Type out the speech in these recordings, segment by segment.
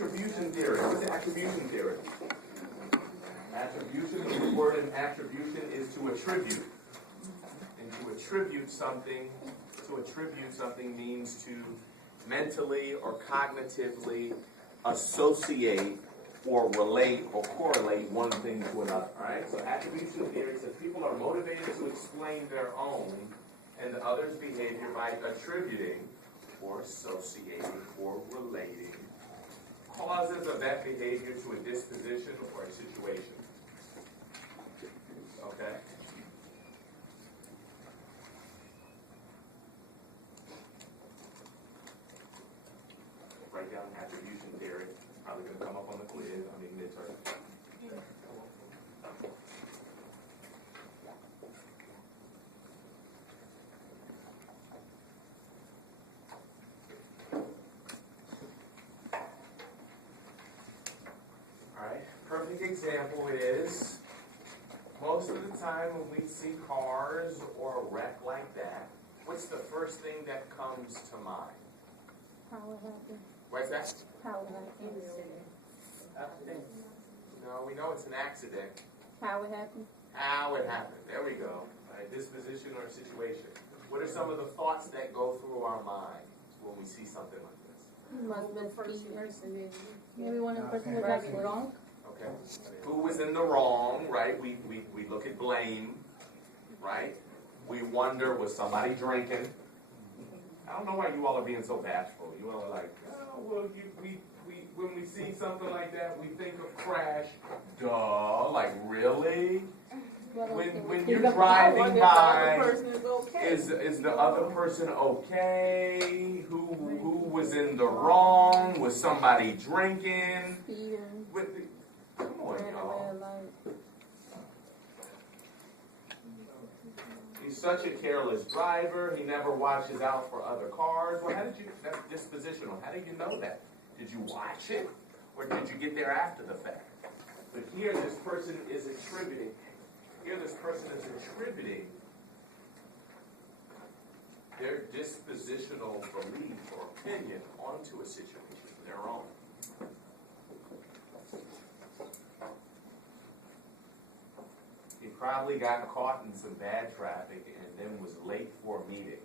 attribution theory. What's attribution theory? Attribution, the root word in attribution is to attribute. And to attribute something means to mentally or cognitively associate or relate or correlate one thing to another. Alright? So attribution theory says people are motivated to explain their own and the other's behavior by attributing or associating or relating causes of that behavior to a disposition or a situation. Okay? Write down attribution theory. Probably going to come up on the quiz, midterm. Alright, perfect example is most of the time when we see cars or a wreck like that, what's the first thing that comes to mind? How it happened. What's that? How it happened. No, we know it's an accident. How it happened. How it happened. There we go. Right, disposition or situation. What are some of the thoughts that go through our mind when we see something like this? Must have been person. Maybe one of the person was actually wrong. Okay. Who was in the wrong, right? We look at blame, right? We wonder, was somebody drinking? I don't know why you all are being so bashful. You all are like, oh, well, when we see something like that, we think of crash. Duh, like really? When you're driving by, is the other person okay? Who was in the wrong? Was somebody drinking? Come on, y'all. He's such a careless driver. He never watches out for other cars. Well, that's dispositional. How did you know that? Did you watch it? Or did you get there after the fact? But here this person is attributing their dispositional belief or opinion onto a situation, their own. He probably got caught in some bad traffic and then was late for a meeting.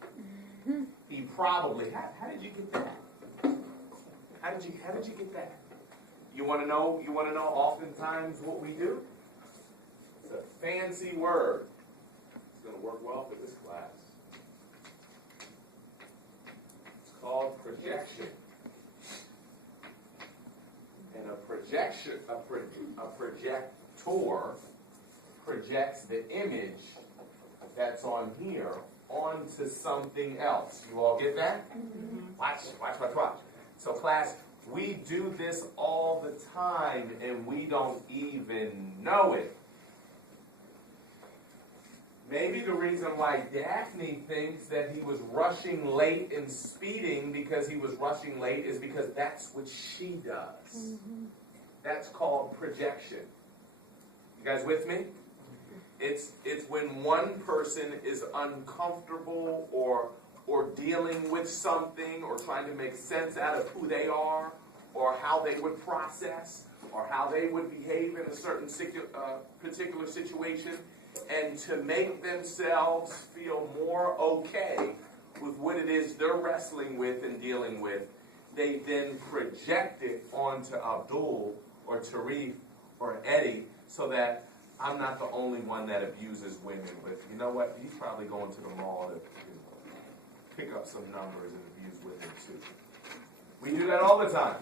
He probably, how did you get that? How did you get that? You want to know oftentimes what we do? It's a fancy word. It's going to work well for this class. It's called projection. And a projector projects the image that's on here onto something else. You all get that? Watch. So class, we do this all the time and we don't even know it. Maybe the reason why Daphne thinks that he was rushing late and speeding because he was rushing late is because that's what she does. That's called projection. You guys with me? It's when one person is uncomfortable or dealing with something or trying to make sense out of who they are or how they would process or how they would behave in a certain particular situation, and to make themselves feel more okay with what it is they're wrestling with and dealing with, they then project it onto Abdul or Tarif or Eddie so that I'm not the only one that abuses women, but you know what? He's probably going to the mall to pick up some numbers and abuse women too. We do that all the time.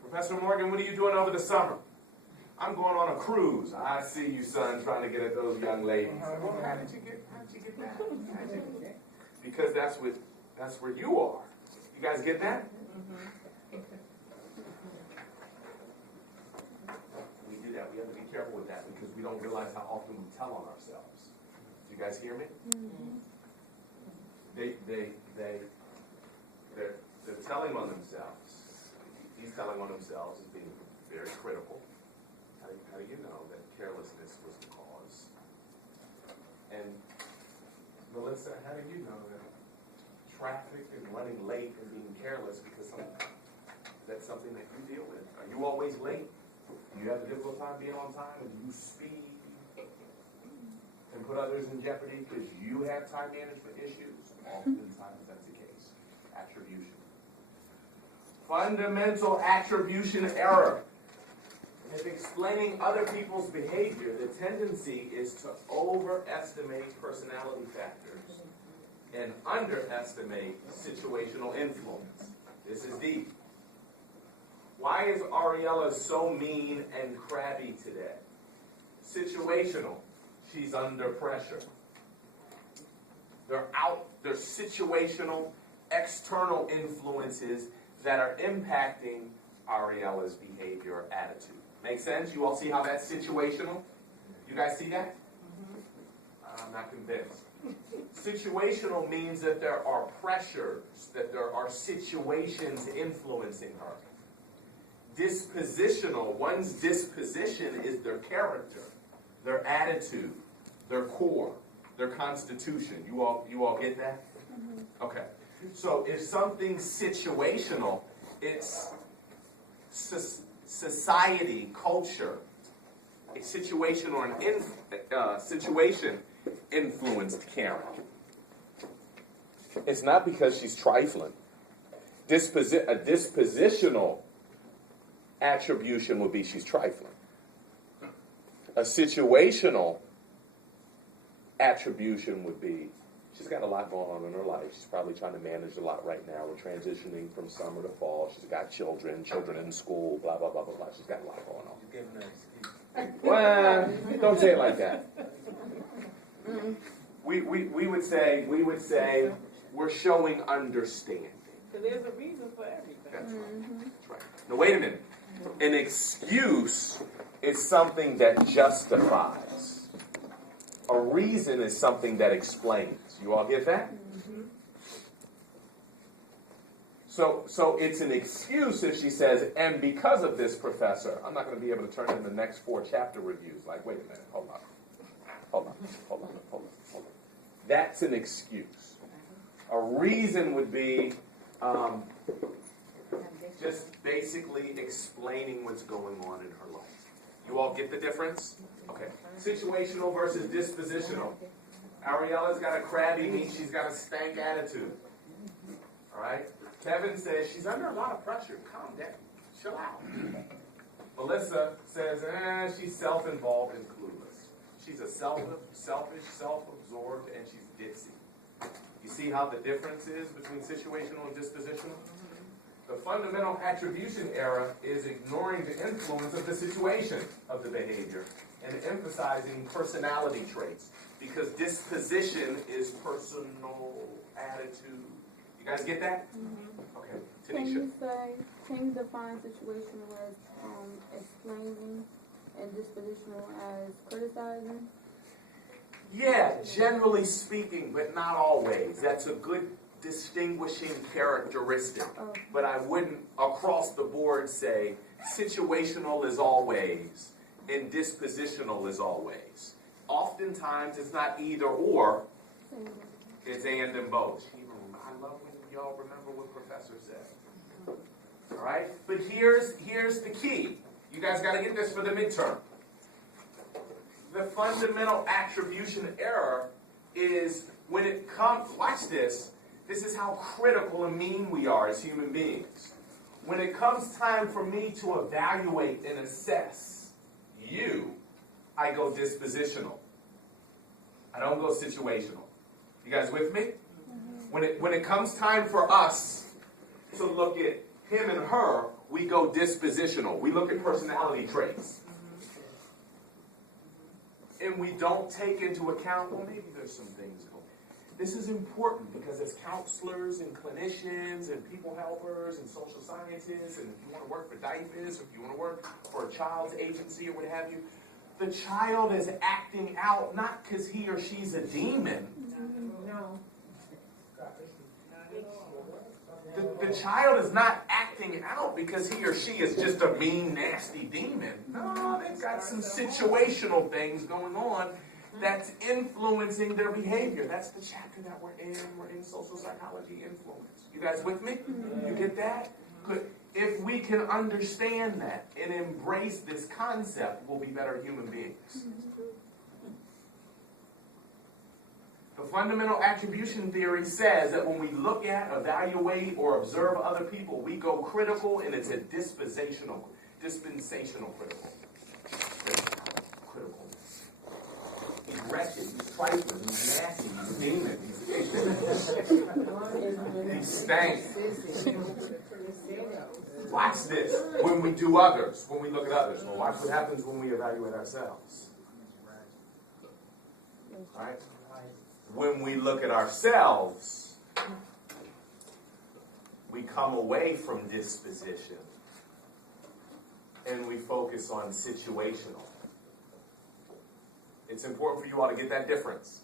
Professor Morgan, what are you doing over the summer? I'm going on a cruise. I see you, son, trying to get at those young ladies. Well, how did you get that? Because that's where you are. You guys get that? We do that. We have to be careful with that because we don't realize how often we tell on ourselves. Do you guys hear me? They're telling on themselves. He's telling on himself as being very critical. How do you know that carelessness was the cause? And Melissa, how do you know that traffic and running late and being careless because that something that you deal with? Are you always late? Do you have a difficult time being on time? And do you speed and put others in jeopardy because you have time management issues? Oftentimes that's the case. Attribution. Fundamental attribution error. If explaining other people's behavior, the tendency is to overestimate personality factors and underestimate situational influence. This is deep. Why is Ariella so mean and crabby today? Situational. She's under pressure. They're situational, external influences that are impacting Ariella's behavior or attitude. Make sense? You all see how that's situational? You guys see that? I'm not convinced. Situational means that there are pressures, that there are situations influencing her. Dispositional, one's disposition is their character, their attitude, their core, their constitution. You all get that? Okay. So if something's situational, it's society, culture, a situation or an situation influenced Karen. It's not because she's trifling. A dispositional attribution would be she's trifling. A situational attribution would be she's got a lot going on in her life. She's probably trying to manage a lot right now. We're transitioning from summer to fall. She's got children in school, blah, blah, blah, blah, blah. She's got a lot going on. You're giving her an excuse. Well, don't say it like that. We would say we're showing understanding. Because there's a reason for everything. That's right. That's right. Now wait a minute. An excuse is something that justifies. A reason is something that explains. You all get that? So it's an excuse if she says, and because of this, professor, I'm not going to be able to turn in the next 4 chapter reviews. Like, wait a minute, hold on. That's an excuse. A reason would be just basically explaining what's going on in her life. You all get the difference? Okay. Situational versus dispositional. Ariella's got a crabby knee. She's got a stank attitude. All right? Kevin says she's under a lot of pressure. Calm down. Chill out. Melissa says she's self-involved and clueless. She's a selfish, self-absorbed, and she's ditzy. You see how the difference is between situational and dispositional? The fundamental attribution error is ignoring the influence of the situation of the behavior and emphasizing personality traits, because disposition is personal attitude. You guys get that? Okay. Tanisha. Can you define situational as explaining and dispositional as criticizing? Yeah, generally speaking, but not always. That's a good distinguishing characteristic. But I wouldn't across the board say situational is always and dispositional is always. Oftentimes it's not either or, it's and both. I love when y'all remember what Professor said. All right? But here's the key. You guys got to get this for the midterm. The fundamental attribution error is when it comes, watch this, this is how critical and mean we are as human beings. When it comes time for me to evaluate and assess you, I go dispositional. I don't go situational. You guys with me? When it comes time for us to look at him and her, we go dispositional. We look at personality traits. And we don't take into account, well, maybe there's some things going on. This is important because as counselors and clinicians and people helpers and social scientists, and if you want to work for DIFAS, or if you want to work for a child's agency or what have you, the child is acting out not because he or she's a demon. No. The child is not acting out because he or she is just a mean, nasty demon. No, they've got some situational things going on that's influencing their behavior. That's the chapter that we're in. We're in social psychology influence. You guys with me? You get that? Good. If we can understand that and embrace this concept, we'll be better human beings. The fundamental attribution theory says that when we look at, evaluate, or observe other people, we go critical, and it's a dispensational critical. Criticalness. He's wretched, he's trifling, he's nasty, he's demon, he stank. Watch this when we do others, when we look at others. Well, watch what happens when we evaluate ourselves. Right? When we look at ourselves, we come away from disposition and we focus on situational. It's important for you all to get that difference.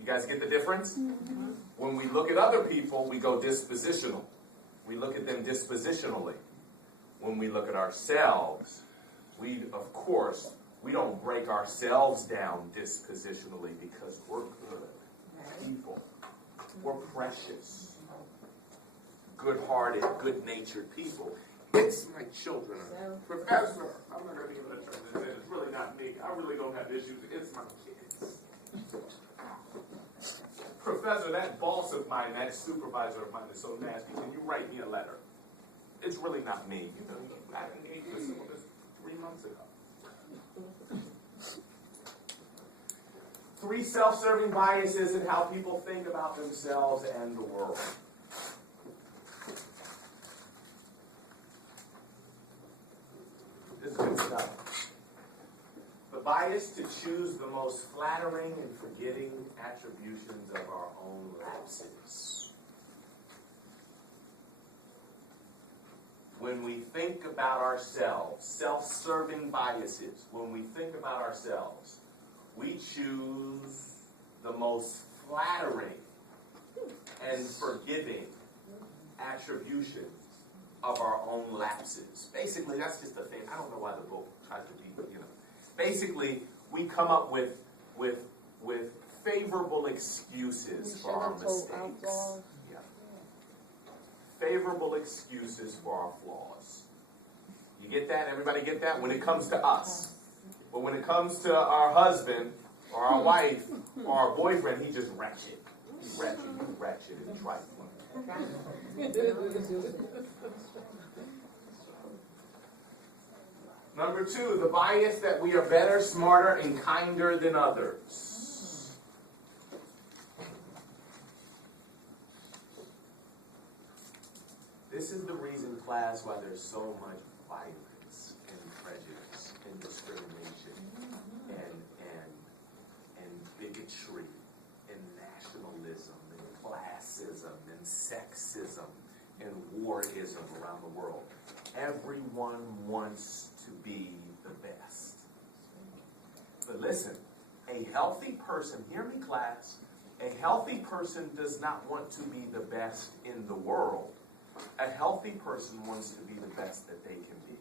You guys get the difference? Mm-hmm. When we look at other people, we go dispositional. We look at them dispositionally. When we look at ourselves, we don't break ourselves down dispositionally because we're good people. We're precious, good-hearted, good-natured people. It's my children. Professor, I'm not going to be able to turn this in. It's really not me. I really don't have issues. It's my kids. Professor, that boss of mine, that supervisor of mine is so nasty. Can you write me a letter? It's really not me. You know, I engaged with someone this 3 months ago. 3 self-serving biases in how people think about themselves and the world. This is good stuff. The bias to choose the most flattering and forgetting attributions of our own lapses. When we think about ourselves, self-serving biases, when we think about ourselves, we choose the most flattering and forgiving attributions of our own lapses. Basically, that's just the thing. I don't know why the book tries to be, Basically, we come up with favorable excuses for our mistakes. Yeah. Favorable excuses for our flaws. You get that? Everybody get that? When it comes to us. But when it comes to our husband, or our wife, or our boyfriend, he's just wretched. He's wretched and trifling. Number 2, the bias that we are better, smarter, and kinder than others. This is the reason, class, why there's so much violence and prejudice and discrimination and bigotry and nationalism and classism and sexism and warism around the world. Everyone wants to be the best. But listen, a healthy person, hear me class, a healthy person does not want to be the best in the world. A healthy person wants to be the best that they can be.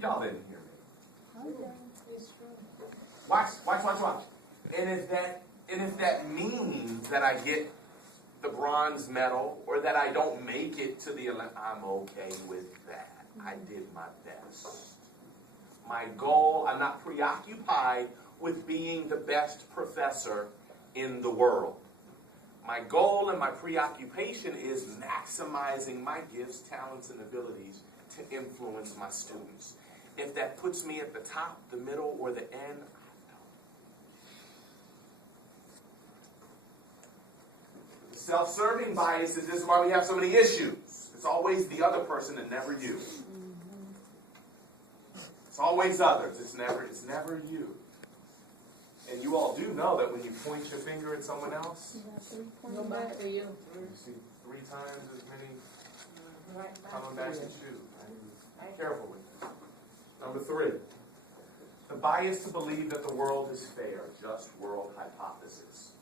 Y'all didn't hear me. Watch. And if that means that I get the bronze medal or that I don't make it to the Olympics, I'm okay with that. I did my best. My goal, I'm not preoccupied with being the best professor in the world. My goal and my preoccupation is maximizing my gifts, talents, and abilities to influence my students. If that puts me at the top, the middle, or the end, I don't. Self-serving biases, this is why we have so many issues. It's always the other person and never you. It's always others. It's never you. And you all do know that when you point your finger at someone else, Go back to you. you see 3 times as many coming back at you. Be careful with that. Number 3, the bias to believe that the world is fair, just world hypothesis.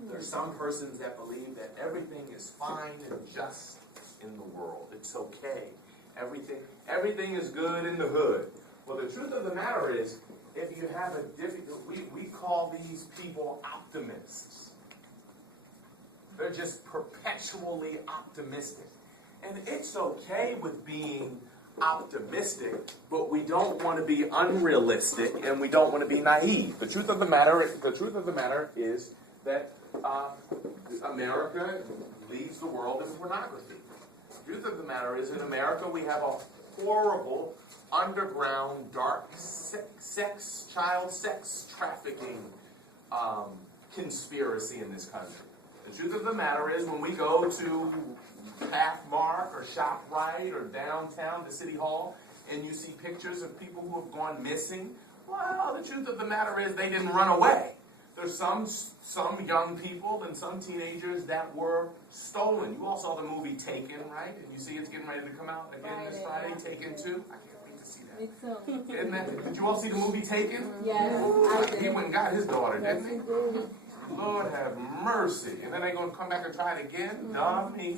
There are some persons that believe that everything is fine and just in the world. It's okay. Everything is good in the hood. Well, the truth of the matter is, if you have a difficult, we call these people optimists. They're just perpetually optimistic. And it's okay with being optimistic, but we don't want to be unrealistic and we don't want to be naive. The truth of the matter is that America leads the world in pornography. The truth of the matter is, in America, we have a horrible underground, dark child sex trafficking conspiracy in this country. The truth of the matter is, when we go to Pathmark or ShopRite or downtown to City Hall, and you see pictures of people who have gone missing, well, the truth of the matter is they didn't run away. There's some young people and some teenagers that were stolen. You all saw the movie Taken, right? And you see it's getting ready to come out again this Friday, Taken 2. I can't wait to see that. It's so. Isn't that, did you all see the movie Taken? Yes, I He did. went and got his daughter, Yes, didn't he? he did. Lord have mercy. And then they're going to come back and try it again? Dummy.